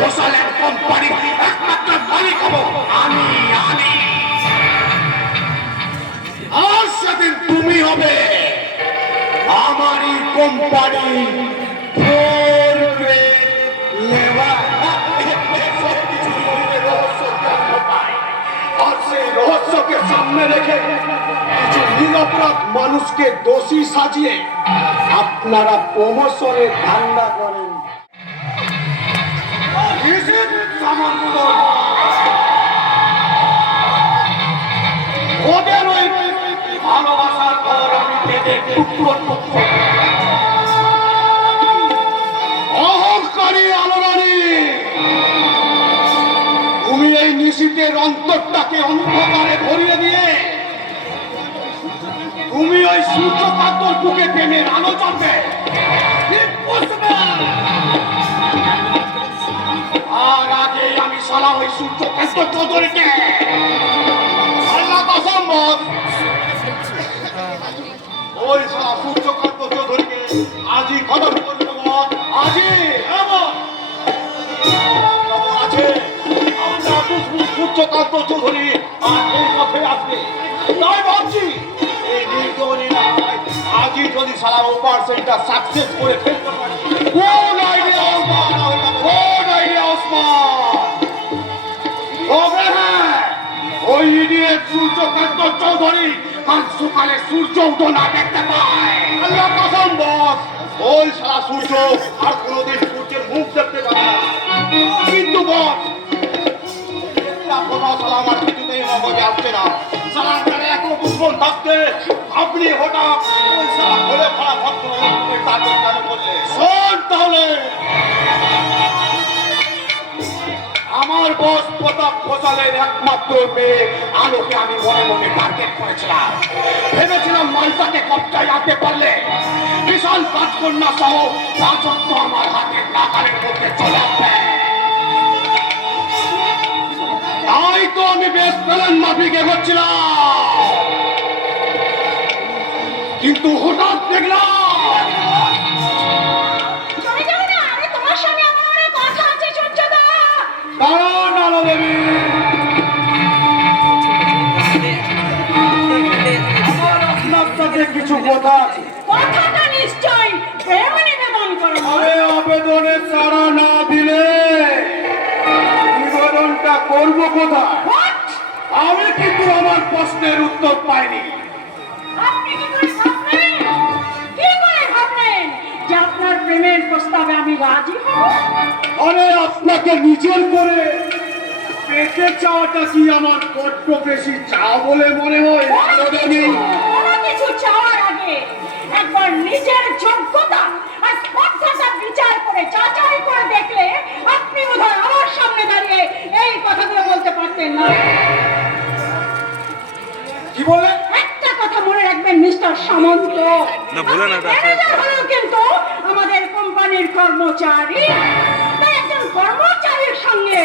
ঘোষালের কোম্পানির একমাত্র মালিক হব আমি। আর সেদিন তুমি হবে আমারই কোম্পানি ফোর গ্রেড লেবার। আর সেই রহস্যকে সামনে রেখে কিছু নিরপরাধ মানুষকে দোষী সাজিয়ে আপনারা প্রমোশনের ধান্দা করেন। ওদের ওই ভালোবাসার পর আমি পেটে টুকরো টুকরো অহংকারী আলোরানী, তুমি এই নিশীথের অন্তরটাকে অন্ধকারে ভরিয়ে দিয়ে তুমি ওই সূর্যকান্তর বুকে প্রেমের আলো জ্বলবে। আর আগে আমি সালা ওই সূর্যকান্ত চৌধুরীকে আল্লাহ কসম ওই সালা সূর্যকান্ত চৌধুরীকে আজই খতম করে দেব। আজই আছে সূর্যকান্ত চৌধুরী আর এই পথে আসবে। তাই ভাবছি এই নির্দলী আজই যদি সালা অপারেশনটা সাকসেস করে ফেলতে পারি। কোন আইডিয়া ওসমান, কোন আইডিয়া ওসমান? তবে হ্যাঁ, ওই ইডিয়েট সূর্যকান্ত চৌধুরী কাল সকালে সূর্য উদয় না দেখতে পায়। আল্লাহ কসম বস, ওই সারা সূর্য আর কোনোদিন সূর্যের মুখ দেখতে পাবে না। কিন্তু বস আমার কিছুতেই মগজে আসছে না। সালামটারে এত দুশ্মন থাকতে আপনি হঠাৎ ওই সালা ভোলে ভরা ভক্ত তাকে কেন বললে? শোন তাহলে, আমার বস প্রতাপ ঘোষালের একমাত্র মেয়ে আলোকে আমি মনে মনে টার্গেট করেছিলাম। ভেবেছিলাম মালটাকে কবজায় আনতে পারলে বিশাল কাজকন্যা সহ রাজত্ব আমার হাতের নাগালের মধ্যে চলে আসবে। তাই তো আমি বেশ প্ল্যান মাফিক এগোচ্ছিলাম, কিন্তু হঠাৎ দেখলাম কিছু কথা আছে। কথাটা নিশ্চয়ই নিবেদন করো। আবেদনে সাড়া না দিলে নিবেদনটা করবো কোথায়? আমি কিন্তু আমার প্রশ্নের উত্তর পাইনি। আপনি কি করে ভাবলেন যে আপনার প্রেমের প্রস্তাবে আমি রাজি হব? আরে আপনাকে নিজের করে পেতে চাওয়াটা কি আমার বড্ড বেশি চাও বলে মনে হয়? কোনো কিছু চাওয়ার আগে একবার নিজের যোগ্যতা আর স্পর্ধতা বিচার করে যাচাই করে দেখলে আপনি বোধহয় আমার সামনে দাঁড়িয়ে এই কথাগুলো বলতে পারতেন না। কি বলে? একটা কথা মনে রাখবেন মিস্টার সামন্ত, ম্যানেজার হলেও কিন্তু আমাদের কোম্পানির কর্মচারী। তাই একজন কর্মচারীর সঙ্গে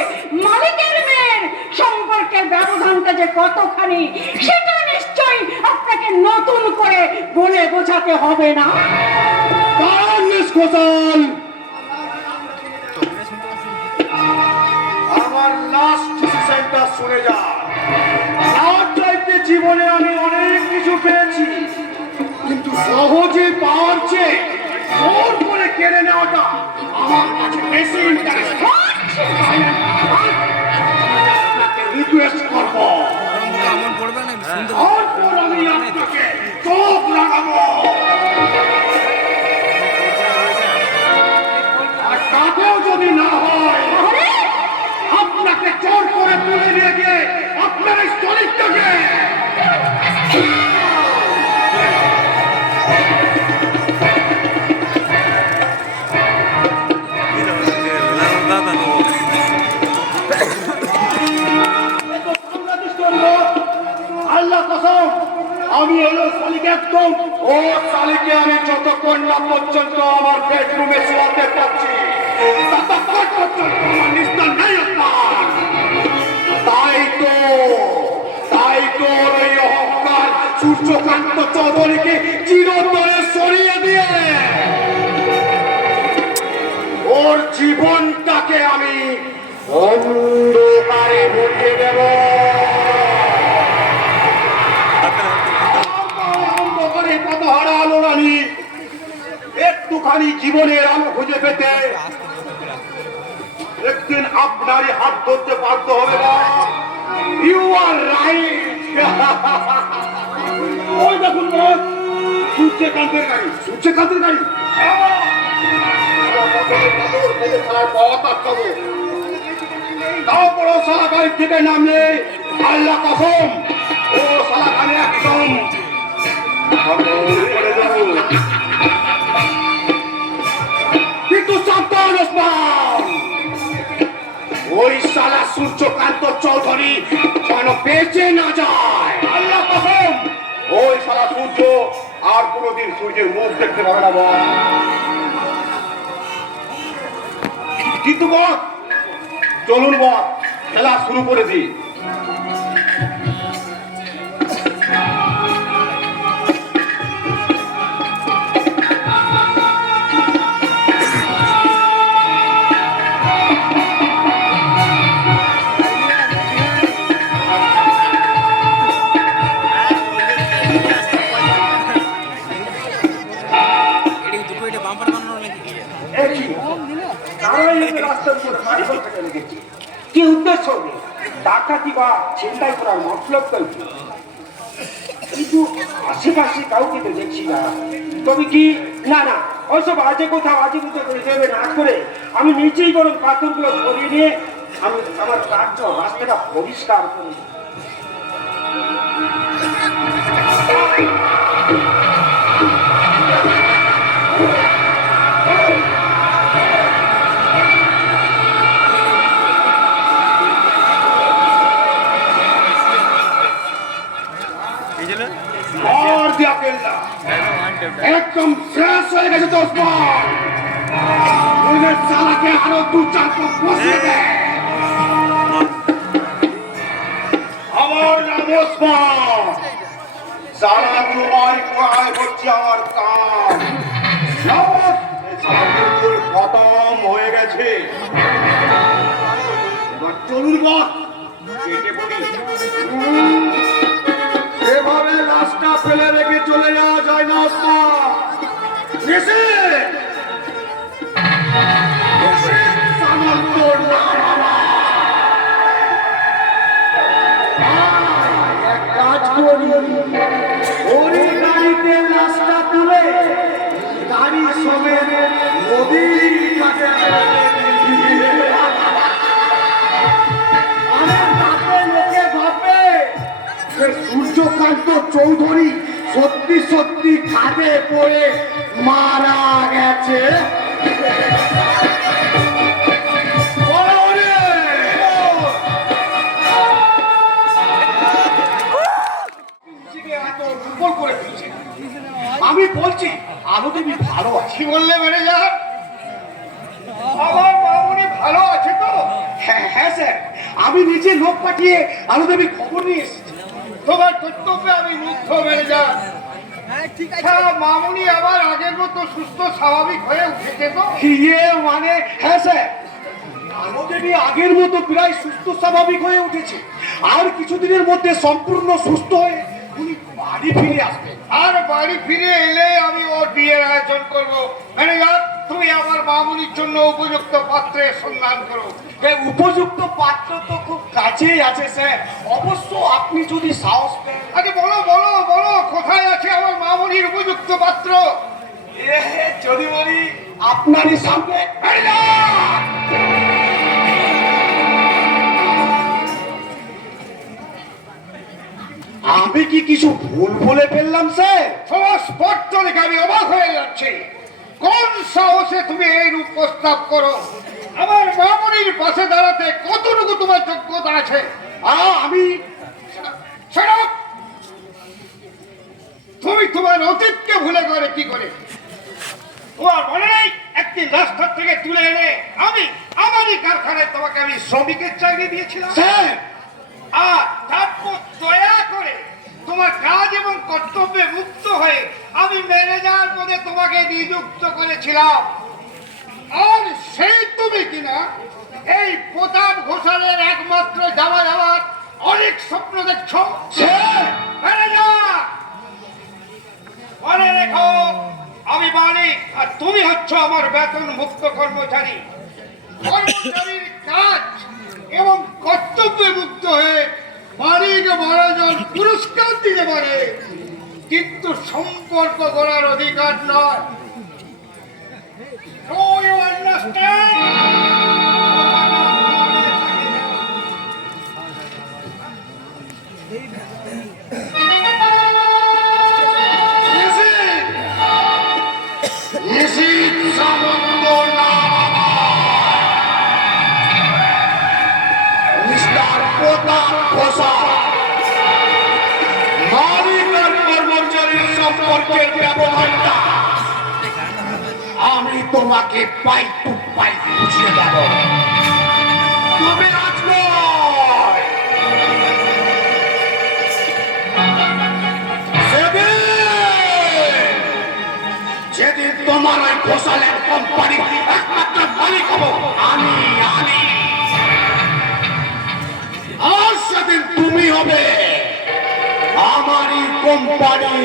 মালিকের মেয়ের সম্পর্কের ব্যবধানটা যে কতখানি সেটা নিশ্চয়ই আপনাকে নতুন করে বলে বোঝাতে হবে না। আমার লাস্ট ডিসিশনটা শুনে যা। জীবনে আমি অনেক কিছু পেয়েছি, কিন্তু সহজে পাওয়ার চেয়ে জোর করে কেড়ে নেওয়াটা আমার কাছে বেশি ইন্টারেস্ট। রিকোয়েস্ট করব, তারপর আমি আপনাকে চোখ লাগাবো। আর তাতেও যদি না হয় আপনাকে জোর করে তুলে নিয়ে গিয়ে আপনার এই শরীরটাকে আল্লাহ কসম, আমি হলো শালিকে একদম ও শালিকে আমি যতক্ষণ না পর্যন্ত আমার বেডরুমে শোয়াতে পারছি ততক্ষণ পর্যন্ত আমার নিস্তার নেই আপনার। তাই তো ওই অহংকার সূর্যকান্ত চৌধুরীকে চিরতরে সরিয়ে দিয়ে ওর জীবনটাকে তোমাকে আমি অন্ধকারে ঢুকিয়ে দেব। অন্ধকারে কত হারা আলো রানী, একটুখানি জীবনের আলো খুঁজে পেতে একদিন আপনারই হাত ধরতে বাধ্য হবে না। You are right. ওই দেখুন সূর্যকান্তের গাড়ি, সূর্যকান্তের গাড়ি। তারপরও সালা গাড়ি থেকে নামলে আল্লাহ কসম ও সালা গাড়ি একদম কিন্তু সাবধান ওসমান, ওই সালা সূর্যকান্ত চৌধুরী যেন বেঁচে না যায়। আল্লাহ কসম ওই সালা সূর্য আর কোনোদিন সূর্যের মুখ দেখতে পাবে না বল। কিন্তু বল চলুন বল খেলা শুরু করে দিই। কি উদ্দেশ্য নেই, ডাকাতি বা চিন্তাই করার মতলব কি? কিন্তু আশেপাশে কাউকে তো দেখছি না। তবে কি না না ওইসব আজে কোথাও আজে কোথাও করে দেবে না করে আমি নিচেই বরং পাথরগুলো ধরিয়ে নিয়ে আমি আমার কার্য রাস্তাটা পরিষ্কার করি। और दिया केला एकदम फ्रेश হয়ে গেছে তো ওসমান। ওই সালাকে আরো দু চার পাক বসিয়ে দে। আমার নাম ওসমান, সালা তোমার কোয়ায় হচ্ছে আমার কাম। সালাকুল খতম হয়ে গেছে, এবার চলুন বস কেটে পড়ি। এভাবে লাশটা ফেলে রেখে চলে যাওয়া যায় না ওসমান। এক কাজ করি, ওই গাড়িতে লাশটা তুলে গাড়ি সমেত নদীর কাছে লোকে ভাবে সূর্যকান্ত চৌধুরী সত্যি সত্যি খাদে পড়ে মারা গেছে। আমি বলছি আলো দেবী ভালো আছি বললে ম্যানেজার? আমার মামুনি ভালো আছে তো? হ্যাঁ হ্যাঁ স্যার, আমি নিজে লোক পাঠিয়ে আলো দেবীর খবর নিয়ে এসেছি। তোমার কর্তব্যে আমি মুগ্ধ ম্যানেজার। মামুনি আবার আগের মতো সুস্থ স্বাভাবিক হয়ে উঠেছে তো? ইয়ে মানে হ্যাঁ স্যার, আলো দেবী আগের মতো প্রায় সুস্থ স্বাভাবিক হয়ে উঠেছে। আর কিছুদিনের মধ্যে সম্পূর্ণ সুস্থ হয়ে উনি বাড়ি ফিরে আসবেন। আর বাড়ি ফিরে এলে আমি ওর বিয়ের আয়োজন করব। ম্যানেজার তুমি আমার মামুনির জন্য উপযুক্ত পাত্রের সন্ধান করো। উপযুক্ত পাত্র তো খুব কাছেই আছে স্যার, অবশ্য আপনি যদি সাহস পেন। আরে বলো বলো বলো, কোথায় আছে আমার মামুনির উপযুক্ত পাত্র? যদি বলি আপনারই সামনে। আমি কি কিছু ভুল বলে ফেললাম স্যার? তোমার স্পষ্ট দেখে আমি অবাক হয়ে যাচ্ছি। কোন সাহসে তুমি এই রূপ প্রস্তাব করো? আমার মামুনির পাশে দাঁড়াতে কতটুকু তোমার যোগ্যতা আছে? আমি তুমি তোমার অতীতকে ভুলে গেলে কি করে? তোমার মনে নেই একদিন রাস্তা থেকে তুলে এনে আমি আমারই কারখানায় তোমাকে আমি শ্রমিকের চাকরি দিয়েছিলাম স্যার। আর তারপর দয়া করে তোমার কাজ এবং কর্তব্যে মুক্ত হয়ে আমি ম্যানেজার পদে তোমাকে নিযুক্ত করেছিলাম। আর সেই তুমি কিনা এই প্রতাপ ঘোষালের একমাত্র যাওয়ার অনেক স্বপ্ন দেখছো। ম্যানেজার, মনে রেখো আমি মালিক আর তুমি হচ্ছ আমার বেতন মুক্ত কর্মচারী। কর্মচারীর কাজ এবং কর্তব্যে মুক্ত হয়ে মালিক মহাজন পুরস্কার দিতে পারে, কিন্তু সম্পর্ক করার অধিকার নয়। Do you understand? সম্পর্কের ব্যবহারটা আমি তোমাকে পাই টু পাই বুঝিয়ে দেব। তুমি আজ নয়, যেদিন তোমার ওই ঘোষালের কোম্পানি একমাত্র মালিক হব আমি আমি আর সেদিন তুমি হবে আমারই কোম্পানি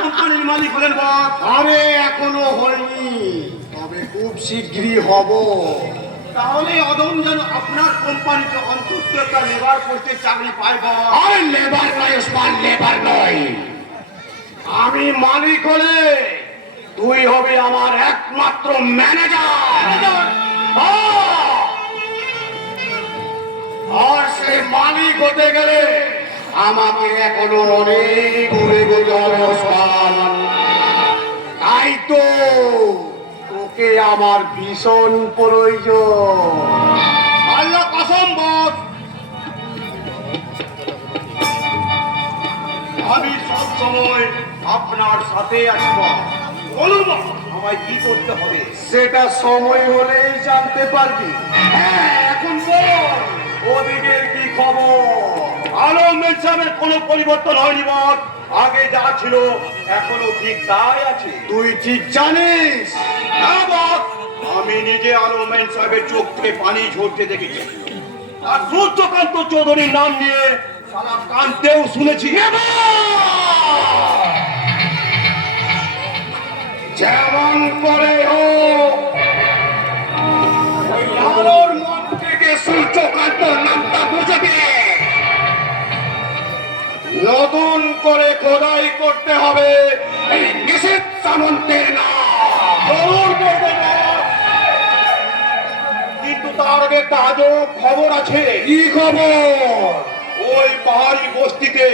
কোম্পানির মালিক হলেন বস? আরে এখনো হয়নি, তবে খুব শীঘ্রই হব। তাহলে অদম যেন আপনার কোম্পানিতে অন্তত একটা লেবার পোস্টে চাকরি পাইব। আরে লেবার নয় ওসমান, লেবার নয়, আমি মালিক হলে তুই হবে আমার একমাত্র ম্যানেজার। আর সেই মালিক হতে গেলে আমাকে এখনো অনেক ঘুরে যেতে হবে ওসমান। তাই তো তোকে আমার ভীষণ প্রয়োজন। আল্লাহ কসম বস, আমি সব সময় আপনার সাথে আছি। বলুন আমায় কি করতে হবে? সেটা সময় হলেই জানতে পারবি। হ্যাঁ, এখন বল ওদিকের কি খবর? আলমের সাহেবের কোনো পরিবর্তন হয়নি বস, আগে যা ছিল এখনো ঠিক তাই আছে। তুই ঠিক জানিস? হ্যাঁ বস, আমি নিজে আলমেন সাহেবের চোখ থেকে পানি ঝরতে দেখেছি, আর সূর্যকান্ত চৌধুরীর নাম নিয়ে সারা কানতেও শুনেছি। যেমন করে হোক ওই আলোর মন থেকে সূর্যকান্ত নামটা বুঝবে। নতুন করে খোদাই করতে হবে এই নিষেধ সামন্তের নাম। কিন্তু তার আগে একটা আজব খবর আছে। কি খবর? ওই পাহাড়ি বস্তিতে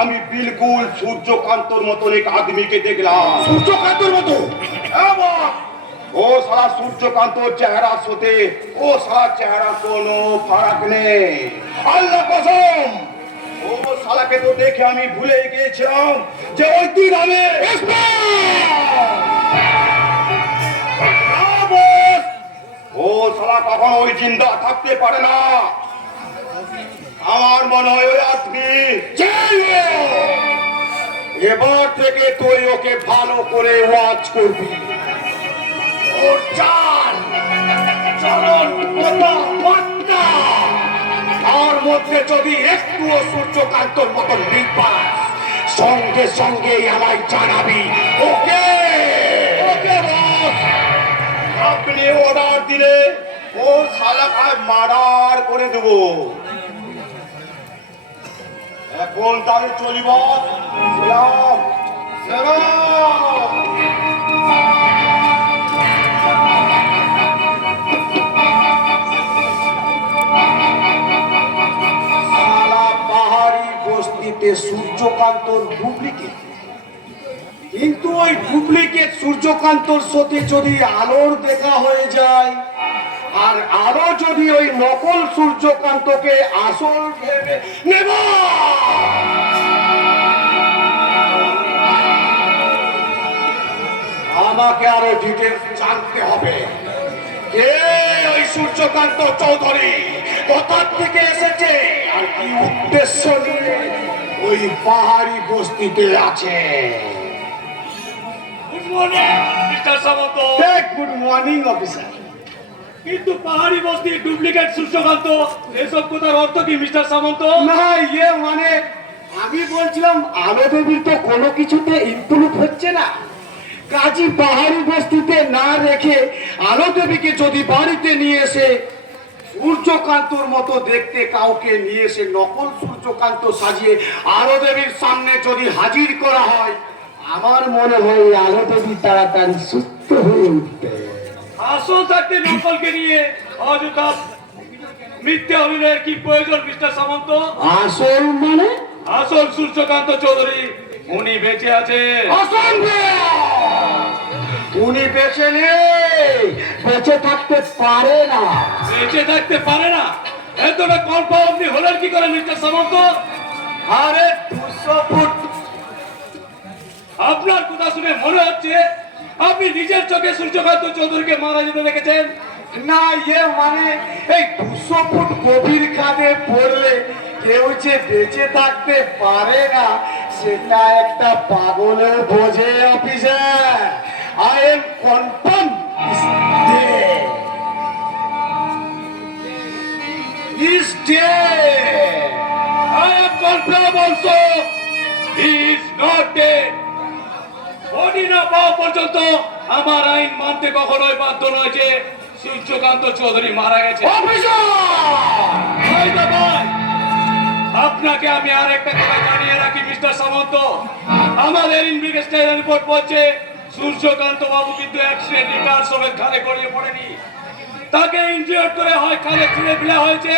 আমি বিলকুল সূর্যকান্তর মতন এক আদমিকে দেখলাম। সূর্যকান্তর মতো? ও সারা সূর্যকান্তর চেহারা সাথে ও সারা চেহারা কোনো ফারাক নেই। আল্লাহ কসম, ও শালাকে তো দেখে আমি ভুলে গিয়েছিলাম যে ওই দিন আমি ও শালা কখনো ওই জিন্দা থাকতে পারে না। আমার মনে হয় ওই আদমি। এবার থেকে তুই ওকে ভালো করে ওয়াচ করবি। ওর চাল চলন কথাবার্তা তার মধ্যে যদি একটুও সূর্যকান্তর মতন মিল পাস, সঙ্গে সঙ্গে আমায় জানাবি। ওকে ওকে বস, আপনি অর্ডার দিলে ও শালাকে মার্ডার করে দেবো। এখন তাহলে চলিব। সেলাম সেলাম। পাহাড়ি বস্তিতে সূর্যকান্তর ডুপ্লিকেট, কিন্তু ওই ডুপ্লিকেট সূর্যকান্তর সাথে যদি আলোর দেখা হয়ে যায়, আর আরো যদি ওই নকল সূর্যকান্তকে আসল ভেবে নেব, আমাকে আরো ডিটেলস জানতে হবে। ওই সূর্যকান্ত চৌধুরী কোথা থেকে এসেছে আর কি উদ্দেশ্য নিয়ে ওই পাহাড়ি বস্তিতে আছে? Good morning mister Samanta. Good morning officer. কিন্তু পাহাড়ি বস্তি ডুপ্লিকেট সূর্যকান্ত এসব কথার অর্থ কি মিস্টার সামন্ত? না মানে আমি বলছিলাম আলো দেবীর তো কোনো কিছুতে ইমপ্রুভ হচ্ছে না, কাজী পাহাড়ি বস্তিতে না রেখে আলো দেবীকে যদি বাড়িতে নিয়ে এসে সূর্যকান্তর মতো দেখতে কাউকে নিয়ে এসে নকল সূর্যকান্ত সাজিয়ে আলো দেবীর সামনে যদি হাজির করা হয়, আমার মনে হয় আলো দেবী তাড়াতাড়ি সুস্থ হয়ে উঠবে। আসল থাকতে নকলকে নিয়ে অযথা মিথ্যে অভিনয়ের কি প্রয়োজন মিস্টার সামন্ত? আসল মানে? আসল সূর্যকান্ত চৌধুরী উনি বেঁচে আছেন। উনি বেঁচে নেই, বেঁচে থাকতে পারে না। বেঁচে থাকতে পারে না? এতটা কনফার্ম আপনি হলেন কি করে মিস্টার সামন্ত? আরে 200 ফুট। আপনার কথা শুনে মনে হচ্ছে আপনি নিজের চোখে সূর্যকান্ত চৌধুরীকে মারা যেতে দেখেছেন। না মানে এই 200 ফুট গভীর খাদে পড়লে কেউ যে বেঁচে থাকতে পারে না সেটা একটা পাগলেও বোঝে officer. I am confirm is dead. I am confirmed also he is not dead. Body না পাওয়া পর্যন্ত আমার আইন মানতে কখনোই বাধ্য নয় যে সূর্যকান্ত চৌধুরী মারা গেছে। ভাই ভাই, আপনাকে আমি আর একটা কথা জানিয়ে রাখি মিস্টার সামন্ত, আমাদের ইনভেস্টিগেশন রিপোর্ট বলছে সূর্যকান্ত বাবু কিন্তু অ্যাক্সিডেন্টলি কার সঙ্গে খালে গড়িয়ে পড়েনি। তাকে ইনজিওর করে হয় খালে ছুঁড়ে ফেলা হয়েছে,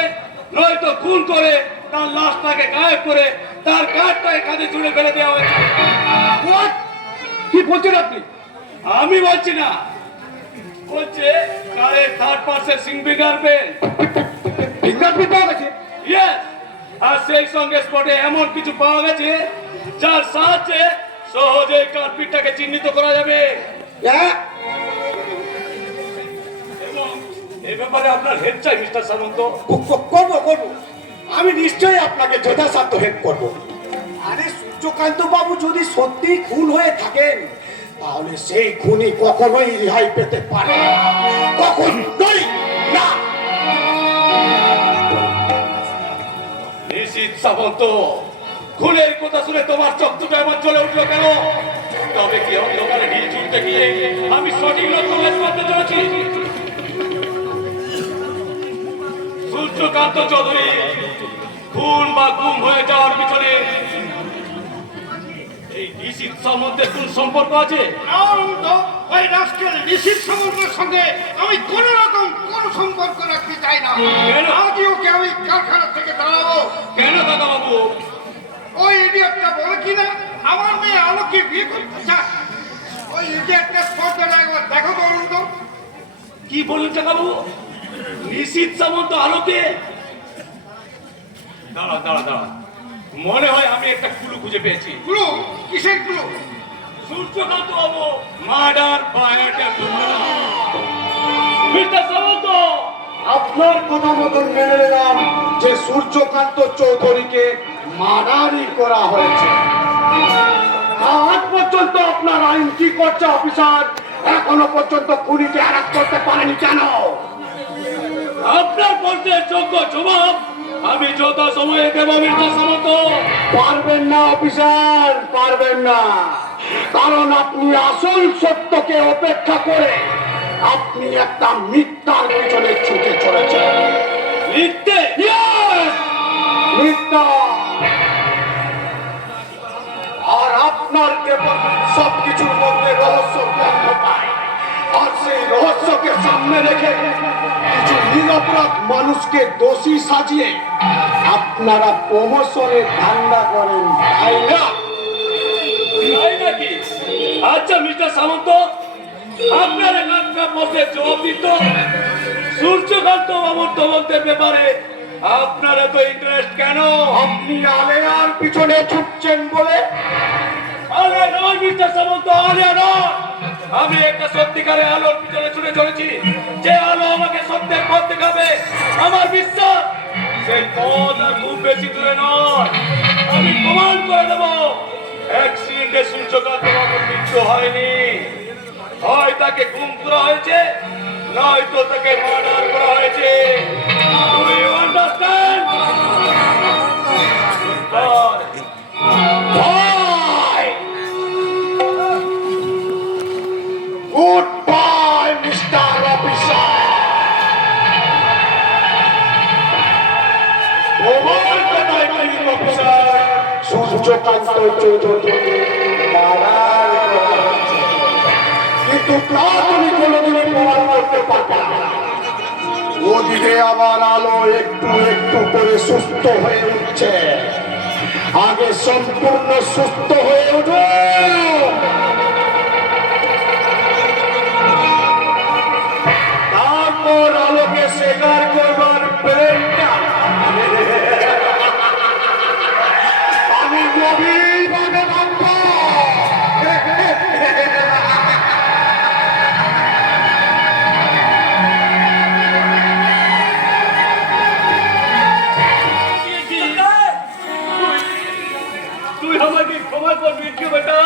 নয়তো খুন করে তার লাশটাকে গায়েব করে তার কাঠটাকে খাদে ছুঁড়ে ফেলে দেওয়া হয়েছে। What? কি বলছেন আপনি? আমি বলছি না, বলছে কারে থার্ড পার্সন ফিঙ্গারপ্রিন্ট। ফিঙ্গারপ্রিন্ট পাওয়া গেছে? ইয়েস, আর সেই সঙ্গে স্পটে এমন কিছু পাওয়া গেছে যার সাহায্যে সহজে কার্পিটটাকে চিহ্নিত করা যাবে। হ্যাঁ? এবং এই ব্যাপারে আপনার হেল্প চাই মিস্টার সামন্ত। করবো। আমি নিশ্চয়ই আপনাকে যথাসাধ্য হেল্প করবো। আরে সূর্যকান্ত বাবু যদি সত্যি খুন হয়ে থাকেন তাহলে সেই খুনি কখনোই রেহাই পেতে পারে না। কখনোই না। নিশ্চিত সামন্ত, খুনের কথা শুনে তোমার চোখ দুটো এমন জ্বলে উঠলো কেন? তবে কি অন্ধকারে ঢিল ছুটতে গিয়ে আমি সঠিক লক্ষ্য ভেদ করতে চলেছি? সূর্যকান্ত চৌধুরী খুন বা গুম হয়ে যাওয়ার পিছনে এই নিশ্চিত সম্বন্ধে কোন সম্পর্ক আছে? ওই রাস্কেল নিশিত সমুদ্রের সঙ্গে আমি কোন রকম কোন সম্পর্ক রাখতে চাই না। কেন? আজই ওকে আমি কারখানা থেকে দাঁড়াবো। কেন দাদা বাবু? ওই ইডিয়েটটা বলে কিনা আমার মেয়ে আলোকে বিয়ে করতে চায়। ওই ইডিয়েটটা স্পর্ধা একবার দেখো বলুন তো। কি বলুন বাবু? নিশ্চিত সামন্ত আলোকে? দাঁড়া, মনে হয় আমি একটা ক্লু খুঁজে পেয়েছি। ক্লু? কিসের clue? Suryakanta Babu murder by mister সামন্ত, আপনার কথা মতন মেনে নিলাম যে সূর্যকান্ত চৌধুরীকে মার্ডারই করা হয়েছে। আজ পর্যন্ত আপনার আইন কি করছে অফিসার? এখনো পর্যন্ত খুনিকে অ্যারেস্ট করতে পারেনি কেন? আপনার প্রশ্নের যোগ্য জবাব আমি যত সময়ে দেব মিস্টার সামন্ত। পারবেন না অফিসার, পারবেন না। কারণ আপনি আসল সত্যকে উপেক্ষা করে আপনি একটা মিথ্যার পিছনে ছুটে চলেছেন। লিখতে Yes! মিথ্যা। আর আপনার কেবল সবকিছুর মধ্যে রহস্য বন্ধ পায়। আর সেই রহস্যকে সামনে রেখে কিছু নিরপরাধ মানুষকে দোষী সাজিয়ে আপনারা প্রমোশনের ধান্দা করেন, তাই না? তাই নাকি? আচ্ছা মিস্টার সামন্ত, আপনার এখানকার প্রশ্নের জবাব দিত সূর্যকান্ত বাবুর তদন্তের ব্যাপারে আপনার এত ইন্টারেস্ট কেন? আপনি আলেয়ার পিছনে ছুটছেন বলে? আরে নয় মিস্টার সামন্ত, আরে নয়। আমি একটা সত্যিকারের আলোর পিছনে ছুটে চলেছি, যে আলো আমাকে সত্যের পথ দেখাবে। আমার বিশ্বাস সেই পথ আর খুব বেশি দূরে নয়। আমি প্রমাণ করে দেবো অ্যাক্সিডেন্টে সূর্যকান্ত বাবুর মৃত্যু হয়নি। হয় তাকে গুম করা হয়েছে, নয়তো তাকে মার্ডার করা হয়েছে। Do you understand? Goodbye, Mr. Officer. তোমার কথাই কি অফিসার? সূর্যকান্ত চৌধুরী মারার কথা হচ্ছে। কিন্তু প্রাথমিক কোনোদিনই প্রমাণ করতে পারবে না। ওদিকে আমার আলো একটু একটু করে সুস্থ হয়ে উঠছে। আগে সম্পূর্ণ সুস্থ হয়ে উঠো। তারপর আলোকে স্বীকার করবার প্রেমটা আমি গভীরভাবে ভাবব। তুই আমাকে ক্ষমা কর বিট্টু বেটা,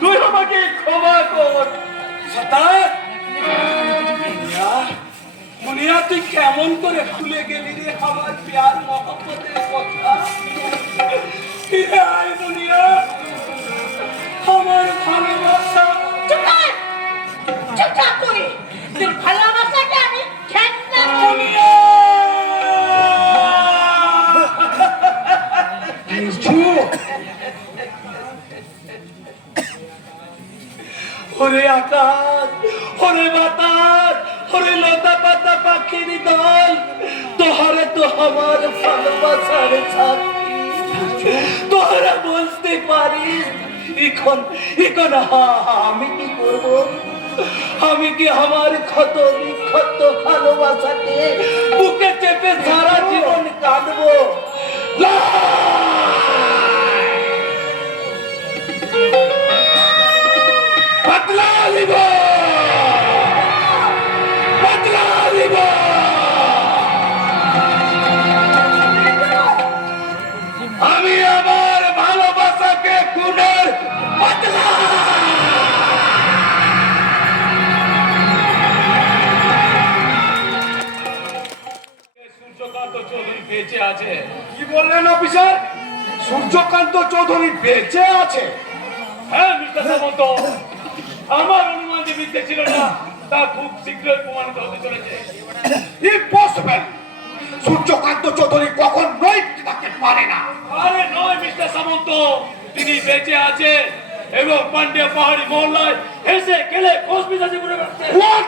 তুই আমাকে ক্ষমা কর। মুনিয়া তুই কেমন করে ভুলে গেলি রে আমার প্যার মহব্বতের কথা? আয় মুনিয়া, আমার ভালোবাসা। চুপ কর! চুপ থাক তুই! তোর ভালোবাসাকে আমি ঘেন্না করি। মুনিয়া! ওরে আকাশ, ওরে বাতাস, ওরে লতা পাতা পাখির দল, তোহারে তো আমার ভালোবাসার সাথী। তোহারা বুঝতে পারিস এখন এখন আমি কি করব? আমি কি আমার ক্ষত বিক্ষত ভালোবাসাকে বুকে চেপে সারা জীবন কাঁদবো? বদলা নিব, বদলা নিব। আমি আমার ভালোবাসাকে খুনের বদলা। সূর্যকান্ত চৌধুরী বেঁচে আছে। কি বললেন অফিসার? সূর্যকান্ত চৌধুরী বেঁচে আছে? হ্যাঁ মিস্টার সামন্ত, আমার অনুমান যে মিথ্যে ছিল না তা খুব শীঘ্রই প্রমাণিত হতে চলেছে। ইম্পসিবল! সূর্যকান্ত চৌধুরী কখনোই থাকতে পারে না। আরে নয় মিস্টার সামন্ত, তিনি বেঁচে আছে এবং পান্ডিয়া পাহাড়ি মহল্লায় হেসে খেলে খোঁজ বিদাসে ঘুরে বেড়াচ্ছে। What?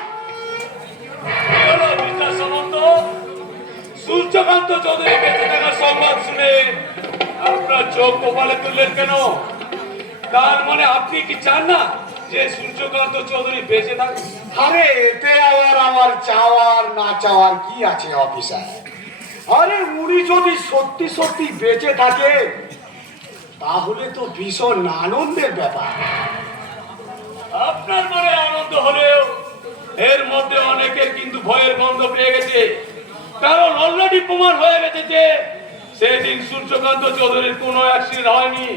হ্যালো মিস্টার সামন্ত, সূর্যকান্ত চৌধুরী বেঁচে থাকার সংবাদ শুনে আপনার চোখ কপালে তুললেন কেন? তার মানে আপনি কি চান না যে সূর্যকান্ত চৌধুরী বেঁচে থাকে? আরে এতে আবার আমার চাওয়ার না চাওয়ার কি আছে অফিসার? আরে উনি যদি সত্যি সত্যি বেঁচে থাকে তাহলে তো ভীষণ আনন্দের ব্যাপার। আপনার মনে আনন্দ হলেও এর মধ্যে অনেকের কিন্তু ভয়ের গন্ধ পেয়ে গেছে, কারণ অলরেডি প্রমাণ হয়ে গেছে যে সেদিন সূর্যকান্ত চৌধুরীর কোনো অ্যাক্সিডেন্ট হয়নি,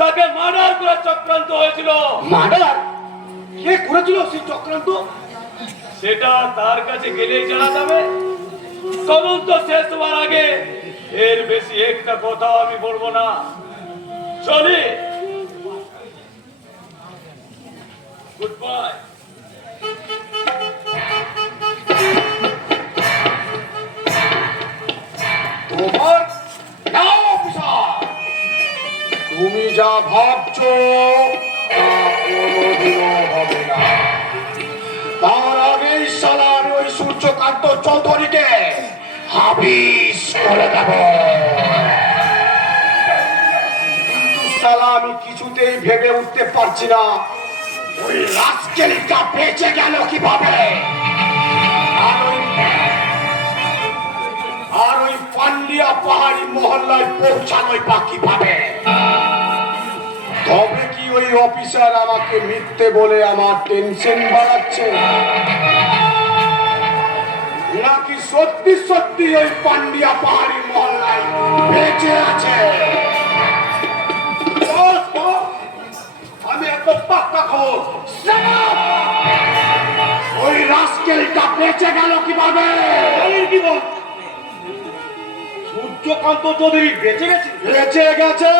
তাকে মার্ডার করার চক্রান্ত হয়েছিল। মার্ডার? কে করেছিল সেই চক্রান্ত? সেটা তার কাছে গেলেই জানা যাবে। তদন্ত শেষ হওয়ার আগে এর বেশি একটা কথা আমি বলবো না। চলি, গুড বাই। তোমার না অফিসার, তুমি যা ভাবছো তা কোনোদিনও হবে না। তার আগেই শালা আমি ওই সূর্যকান্ত চৌধুরীকে হাবিস করে দেব। কিন্তু শালা আমি কিছুতেই ভেবে উঠতে পারছি না ওই রাস্কেলিটা বেঁচে গেল কিভাবে, আর ওই পান্ডিয়া পাহাড়ি মহল্লায় পৌঁছানোই বা কিভাবে। তবে কি ওই অফিসার আমাকে মিথ্যে বলে আমার টেনশন বাড়াচ্ছে, নাকি সত্যি সত্যি ওই পান্ডিয়া পাহাড়ি মহল্লায় বেঁচে আছে? বস, বস, আমি এত পাক্কা খবর, ওই রাস্কেলটা বেঁচে গেল কিভাবে? কি বল? সূর্যকান্ত চৌধুরী বেঁচে গেছে? বেঁচে গেছে।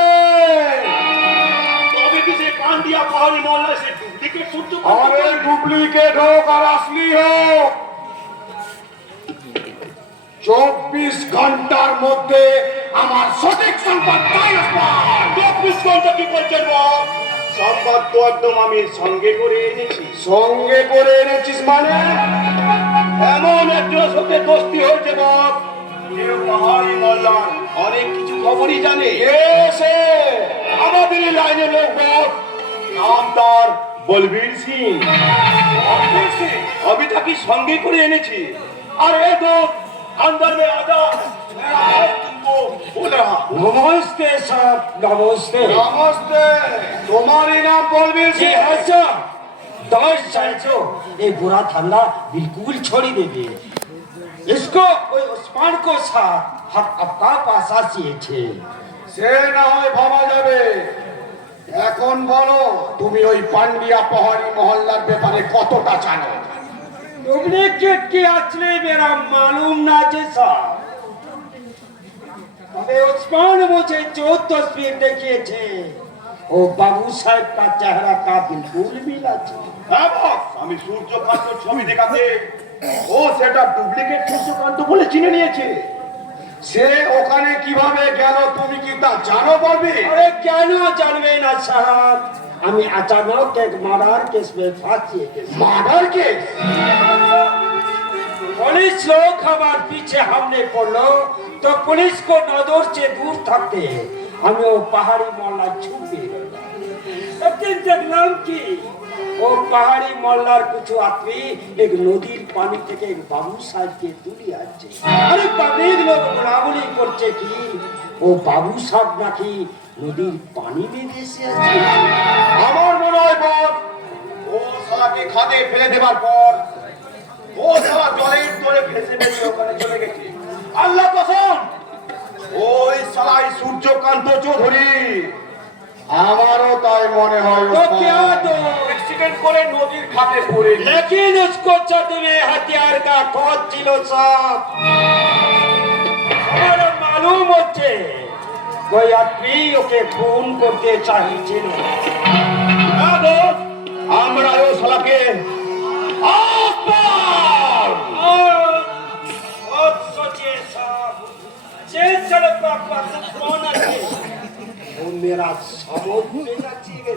তবে কি সে পান্ডিয়া পাহাড়ি মহল্লায় সে ডুপ্লিকেট সূর্যকান্ত? আরে ডুপ্লিকেট হোক আর আসলি হোক, 24 ঘন্টার মধ্যে আমার সঠিক সংবাদ চাই। 24 ঘন্টা কি বলছেন বল? সংবাদ তো একদম আমি সঙ্গে করে এনেছি। সঙ্গে করে এনেছিস মানে? এমন একজন সাথে দোস্তি হয়েছে বাপ, যে পাহাড়ি মহল্লার অনেক কিছু খবরই জানে। এসে আমাদের লাইনে লোক বাপ, নাম তার বলবীর সিং। আমি তাকে সঙ্গে করে এনেছি। আর এ তো अंदर में आजा, मेरा हाथ तुमको बोल रहा। नमस्ते साहब, नमस्ते। नमस्ते, तुम्हारी नाम बलबीर जी सिंह? हाँ सर, 10 चाचो ये बुरा धंधा बिल्कुल छोड़ी देंगे। इसको कोई उस्मान को साथ हम आपका पास आसिए। সে না হয় ভাবা যাবে, এখন বলো তুমি ওই পান্ডিয়া পাহাড়ি মহল্লার ব্যাপারে কতটা জানো? डुप्लीकेट की असली मेरा मालूम ना जैसा, अबे उस्मान मुझे जो तस्वीर देखिए थे वो बाबू साहब का चेहरा का बिल्कुल मिला था। হ্যাঁ বস, আমি সূর্যকান্ত ছবি দেখাতে ও সেটা ডুপ্লিকেট সূর্যকান্ত বলে চিনে নিয়েছে। সে ওখানে কিভাবে গেল তুমি কি তা জানো বলবি? अरे क्या ना जानवे ना साहब, हमें अचानक एक मर्डर केस में फांसी के মার্ডার কেস? पुलिस लोग हमारे पीछे हमने पड़लो तो पुलिस को नजर से दूर थकते हमें वो पहाड़ी मोहल्ला छुपे। लेकिन देखलाम की वो पहाड़ी मोहल्लार कुछ आदमी एक नदीर पानी থেকে एक बाबू साहब के তুলে আছে। अरे पब्लिक लोग বলাবলি করছে কি ও বাবু সাহেব নাকি নদীর পানি में ভেসে আছে। আমার মনে হয় বস, ও শালাকে খাদে ফেলে দেবার পর ও শালা জলের তলে ভেসে ভেসে ওখানে চলে গেছে। আল্লাহ কসম, ওই শালাই সূর্যকান্ত চৌধুরী। আমারও তাই মনে হয়। तो क्या तो অ্যাক্সিডেন্ট করে নদীর খাতে পড়ে। लेकिन उसको छत में हथियार का खोज चिलो साहब हमारा मालूम होते कोई आदमी ओके खून करते चाहिए। হ্যাঁ দোস্ত, আমরা ও শালাকে और सोचिए साहब जे सड़क पर कौन है वो मेरा समझ में ना चाहिए।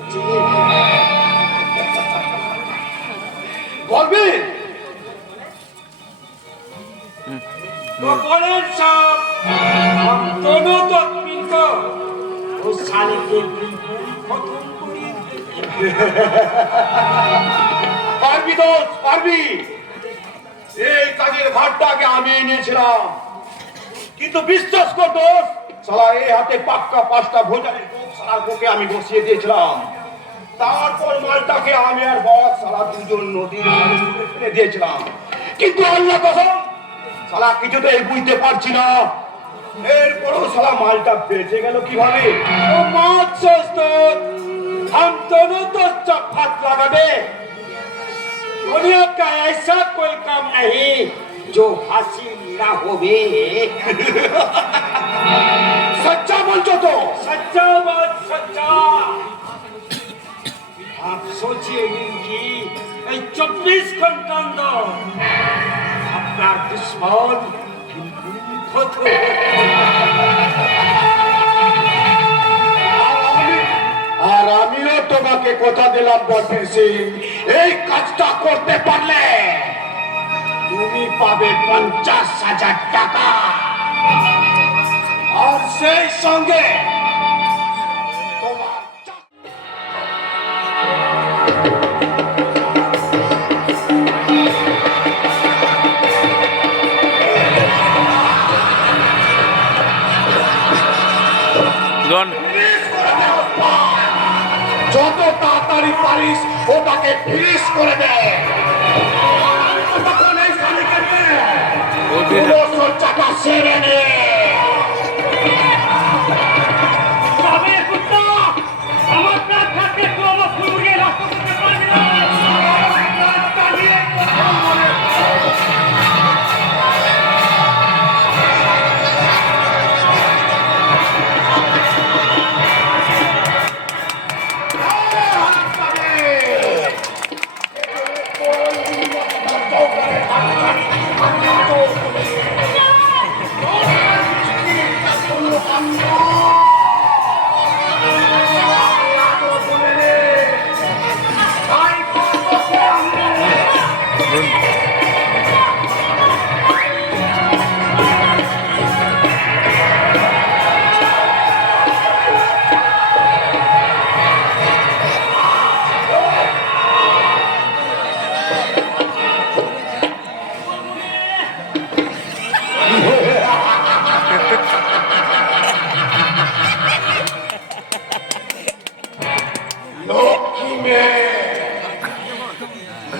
বলবি? तो बोले साहब हम दोनों तो आदमी को उस साले के बिल्कुल खत्म करी देंगे। পারবি দোস্ত, পারবি। এই কাজের ভারটাকে আমি নিয়েছিলাম, কিন্তু বিশ্বাস কর দোস্ত, শালা এই হাতে পাক্কা 5টা ভোজারের কোক শালার কোকে আমি বসিয়ে দিয়েছিলাম। তারপর মালটাকে আমি আর বস শালা দুজন নদীর পাড়ে ছুঁড়ে ফেলে দিয়েছিলাম। কিন্তু আল্লাহ কসম, শালা কিছুতেই বুঝতে পারছি না এরপরও শালা মালটা বেঁচে গেল কিভাবে। तो मत सोच दो हम दोनों तो चौखट लगा दे। दुनिया का ऐसा कोई काम नहीं जो हासिल ना होवे। সচ্চা বলছো তো? सच्चा बात सच्चा। आप सोचिए कि 24 घंटा अंदर अपना दुश्मन बिल्कुल खत्म हो। আর আমিও তোমাকে কথা দিলাম বলবীর সিং, এই কাজটা করতে পারলে তুমি পাবে 50,000 টাকা, আর সেই সঙ্গে তোমার যত তাড়াতাড়ি পারিস ওটাকে ফিনিশ করে দে। তখন এই শালিকাকে চর্চাটা সেরে নে। আমার প্রাণ থাকতে তো আমার ফুলকে রক্ত করতে পারবি না।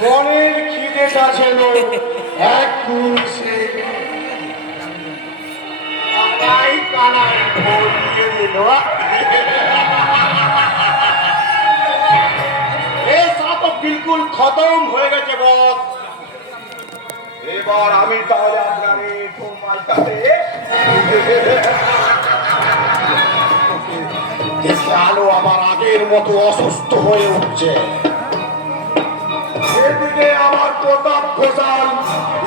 মনের খিদেটা ছিল এক পুরুষে কানাই কানাই ভরিয়ে দিল। এই সব তো বিলকুল খতম হয়ে গেছে বস। এবার আমি তাহলে আপনার এই মালটাতে দেখে আলো আমার আগের মতো অসুস্থ হয়ে উঠছে। এদিকে আমার প্রতাপ ঘোষাল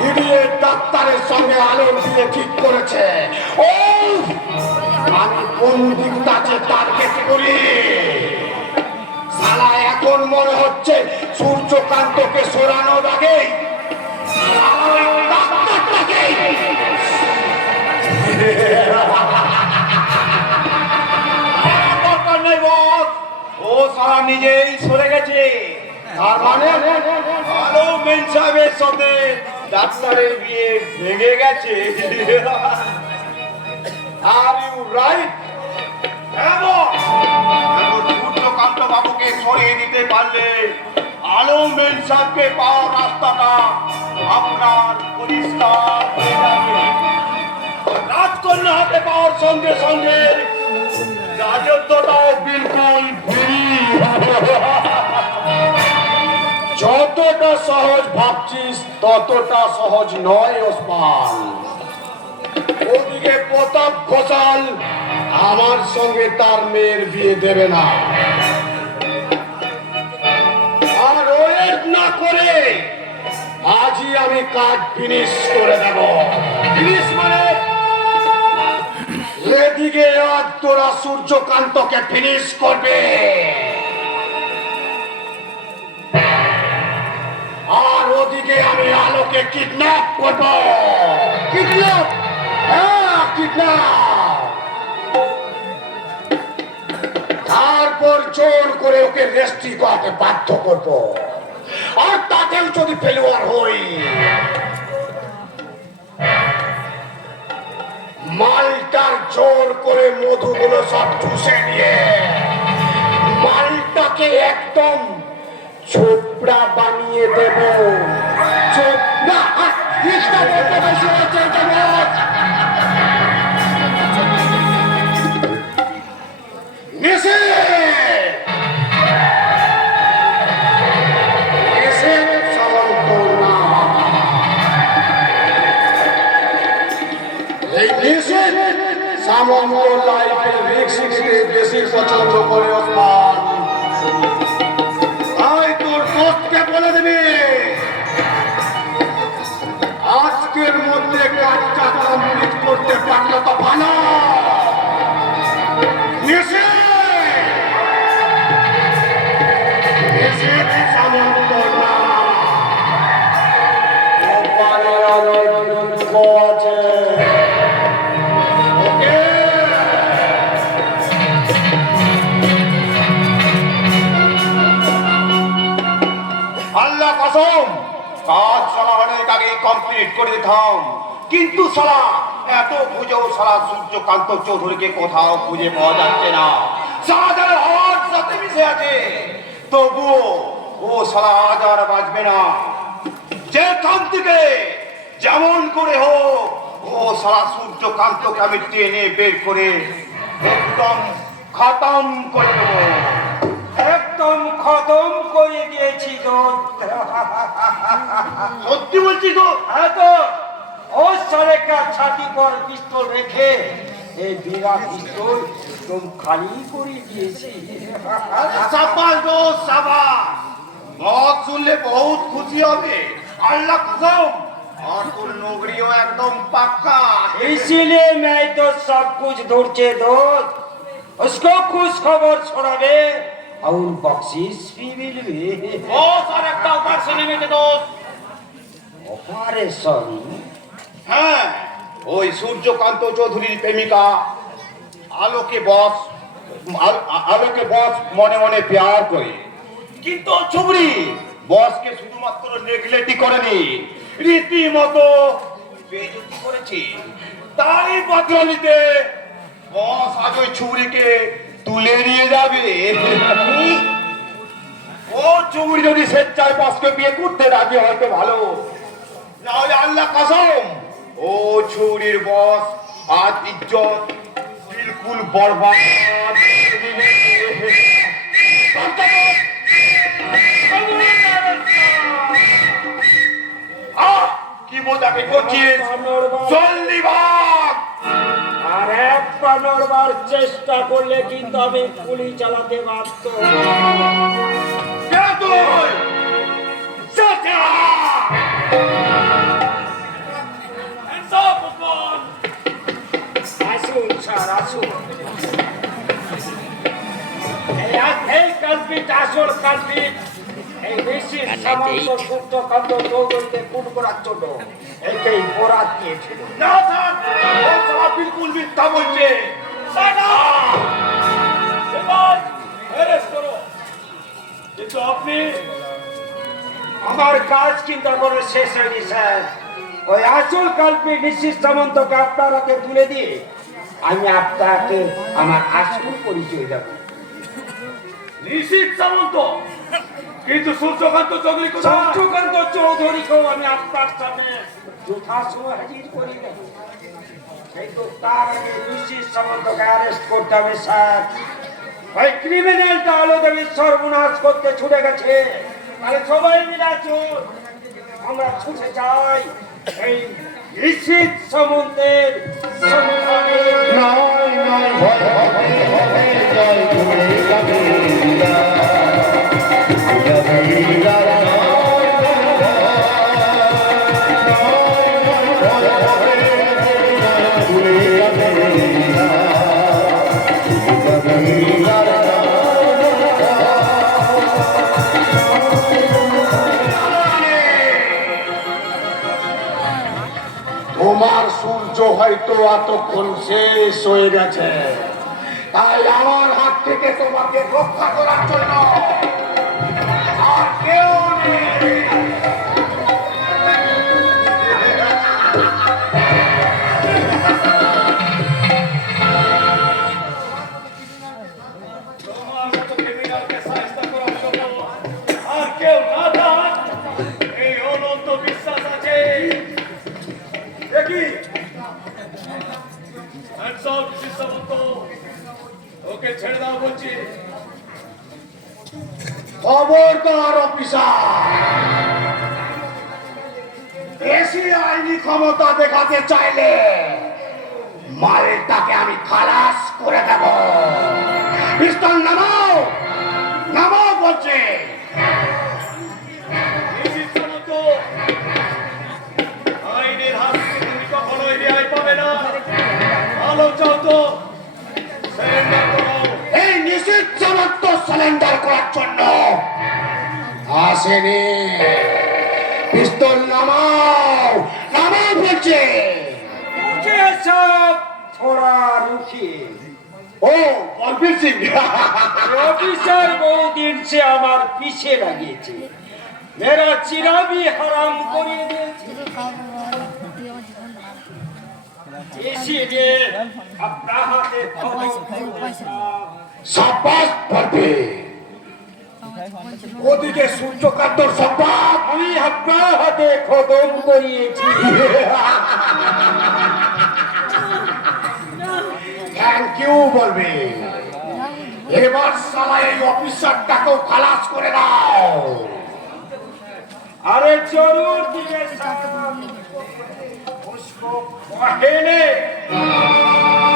ইডিয়েট ডাক্তারের সঙ্গে আলোর দিয়ে ঠিক করেছে। ও আমি কোন দিকটাকে টার্গেট করি? শালা এখন মনে হচ্ছে সূর্যকান্তকে সরানোর আগে দরকার নেই বস, ও সারা নিজেই সরে গেছে। তার মানে আলো মেন সাহেবের সাথে ডাক্তারের বিয়ে ভেঙে গেছে। Are you right. সূর্যকান্ত বাবুকে সরিয়ে দিতে পারলে আলো মেন সাহেবকে পাওয়ার রাস্তাটা আপনার পরিষ্কার হয়ে যাবে। রাজকন্যা হাতে পাওয়ার সঙ্গে সঙ্গে রাজত্বটাও বিলকুল ফ্রি। যতটা সহজ ভাবছিস ততটা সহজ নয় ওসমান। ওদিকে প্রতাপ ঘোষাল আমার সঙ্গে তার মেয়ের বিয়ে দেবে না। আর ওয়েট না করে আজই আমি কাজ ফিনিশ করে দেব। ফিনিশ মানে এদিকে আজ তোরা সূর্যকান্তকে ফিনিশ করবে, আর ওদিকে আমি আলোকে কিডন্যাপ করব। কিডন্যাপ? হ্যাঁ কিডন্যাপ। তারপর জোর করে ওকে রেস্ট্রি করাতে বাধ্য করব। আর তাতেও যদি ফেলোয়ার হই, মালটার জোর করে মধুগুলো সব চুষে নিয়ে মালটাকে একদম ছোপড়া বানিয়ে দেব। ছোপড়া বলতে বেশি হচ্ছে সামান্য লাইফের রিস্ক নিতে বেশি পছন্দ করে ওসমান। আয় তোর দোস্তকে বলে দিবি আজকের মধ্যে কাজটা কমপ্লিট করতে পারলে তো ভালো। সামন্ত না আছে। আল্লাহ কসম কাজ সারা অনেক আগে কমপ্লিট করে দিতাম, কিন্তু সারা এত খুঁজেও সারা সূর্যকান্ত চৌধুরীকে কোথাও খুঁজে পাওয়া যাচ্ছে না। সারা যেন হট সাথে মিশে আছে, তবুও ও সারা আজ আর বাঁচবে না। যেখান থেকে যেমন করে হোক ও সারা সূর্যকান্তকে আমি টেনে বের করে একদম খতম করে দেবো। একদম খতম করে দিয়েছি দোস্ত। সত্যি বলছি তো? হ্যাঁ তো, ও সরেকার ছাতি পর পিস্তল রেখে এই বিরাট পিস্তল একদম খালি করে দিয়েছি। সাবাস দোস্ত, সাবাস। মত শুনলে বহুত খুশি হবে, আল্লাহ কসম। और তোর নগরিও একদম পাক্কা। इसीलिए मैं तो सब कुछ ढूंढते दोस्त, उसको खुश खबर छोड़ाबे और बख्शीश भी मिलबे। বস আর একটা অপারেশন নেমেছে দোস্ত। ऑपरेशन? হ্যাঁ, ওই সূর্যকান্ত চৌধুরীর প্রেমিকা আলোকে বস মনে মনে প্যার করে, কিন্তু ও ছুবড়ি বসকে শুধুমাত্র নেগলেক্টই করেনি, রীতিমতো বেইজ্জতি করেছে। তারই বদলা নিতে বস আজ ওই ছুবড়িকে তুলে নিয়ে যাবে। ও ছুবড়ি যদি স্বেচ্ছায় বসকে বিয়ে করতে রাজি হয়তো ভালো, না হলে আল্লাহ কসম ও ছুরির বস আজ ইজ্জত বিলকুল বরবাদ। কি মোটাকে করছিস? জলদি ভাগ। আর এক পা নড়বার চেষ্টা করলে কিন্তু আমি গুলি চালাতে বাধ্য। কে তুই? চাচা! আসুন স্যার, আসুন। এই কালপিট, আসল কালপিট এই বেশি সামন্ত সূর্যকান্ত চৌধুরীকে খুন করার জন্য এইটাই বরাত দিয়েছিল। না স্যার, ও সালা বিলকুল মিথ্যা বলছে। কিন্তু আপনি আমার কাজ কিন্তু এখনো শেষ হয়নি স্যার। ওই আসল কালপিট নিশ্চিত সামন্তকে আপনার হাতে তুলে দিয়ে আমি আপনাকে আমার আসল পরিচয় দেবো। নিশীথ সামন্ত, কিন্তু সূর্যকান্ত চৌধুরী কোথায়? সূর্যকান্ত চৌধুরীকেও আমি আপনার সামনে যথাসময় হাজির করে দেব, কিন্তু তার আগে নিশ্চিত সামন্তকে অ্যারেস্ট করতে হবে স্যার। ওই ক্রিমিনালটা হলো দেবী সর্বনাশ করতে ছুটে গেছে, তাহলে সবাই মিলে আসুন আমরা ছুটে যাই এই নিশ্চিত সামন্তের সন্ধানে। নয় নয় ভয় ভয় ভয় জয় তোমার সূর্য হয়তো এতক্ষণ শেষ হয়ে গেছে, তাই আমার হাত থেকে তোমাকে রক্ষা করার জন্য আর কেউ নেই। তোমার মতো ক্রিমিনালকে শায়েস্তা করার জন্য আর কেউ না থাক, এই অনন্ত বিশ্বাস আছে। দেখি ওকে ছেড়ে দাও বলছি। খবরদার অফিসার, বেশি আইনি ক্ষমতা দেখাতে চাইলে মালটাকে আমি খালাস করে দেব। পিস্তল নামাও, নামাও বলছে। নিশীথ সামন্ত, আইনের হাত থেকে তুমি কখনোই রেহাই পাবে না। ভালো চাও তো সারেন্ডার করো। এই নিশ্চিত সামন্ত সারেন্ডার করার জন্য আসেনি। পিস্তল নামাও, নামাও বলছে। मुझे सब थोड़ा रुकिए। ও বলবীর সিং, ऑफिसर बहुत दिन से हमारे पीछे लगे थे, मेरा चिरा भी हराम कर दिए थे। এসে যে আপনার হাতে সাব্বাস পারবে ওদিকে সূর্যকান্তর সংবাদ আমি আপনার হাতে খতম করিয়েছি। থ্যাংক ইউ বলবে এবার সালা এই অফিসারটাকেও খালাস করে দাও। अरे जरूर दिए साहब उसको पहले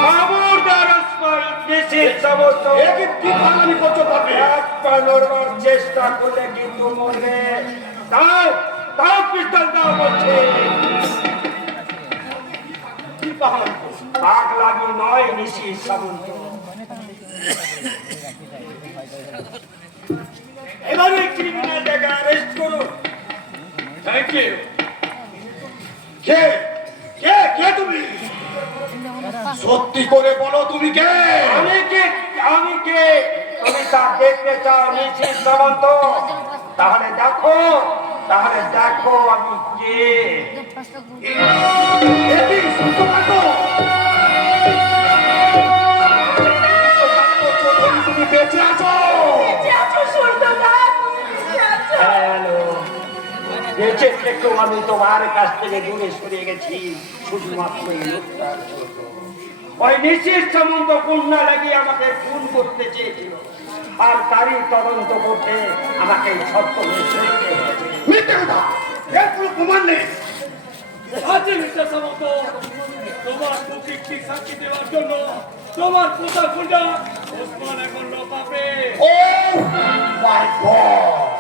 खबरदार उस पर देशे समझो একে কি পালানি করছো পারবে এক পা নড়বার চেষ্টা করলে কিন্তু মরবে। দাও দাও পিস্তল দাও বলছে। কি পালানি আগ লাগি নয় নিশি সামন্ত। এবারে ক্রিমিনালটাকে অ্যারেস্ট করুন। Thank you. কে কে কে তুমি সত্যি করে বলো তুমি কে আমি কে আমি কে তুমি তা দেখতে চাও নিশি সামন্ত? তাহলে দেখো আমি কে। এটি সূর্যকান্ত তুমি বেঁচে আছো বেঁচে আছো সূর্যদা, তুমি বেঁচে আছো। হ্যালো বেঁচে থেকেও আমি তোমার কাছ থেকে দূরে সরে গেছি শুধুমাত্র এই লোকটার জন্য। ওই নিশির সামন্ত কন্যা লাগিয়ে আমাকে খুন করতে চেয়েছিল আর তারই তদন্ত করতে আমাকে ছত্র হয়েছে। মিথ্যে কথা এর কোনো প্রমাণ নেই আছে মিস্টার সামন্ত, তোমার প্রতীকটি সাক্ষী দেওয়ার জন্য তোমার পোতা গুন্ডা ওসমান এখন পাবে। ও মাই গড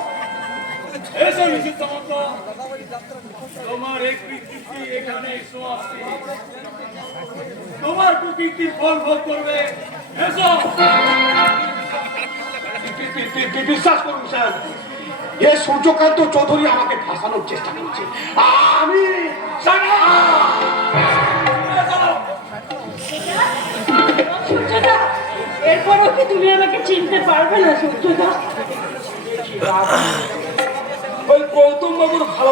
এসো মিস্টার সামন্ত, তোমার এই কৃতিত্ব এখানে সমাপ্তি। তোমার প্রতীকটি ফল ভোগ করবে। এসো। বিশ্বাস করুন স্যার এ সূর্যকান্ত চৌধুরী আমাকে ফাঁসানোর চেষ্টা করছে আমি সূর্যদা, এরপরও কি তুমি আমাকে চিনতে পারবে না সূর্যদা? ওই গৌতম বাবুর ভালো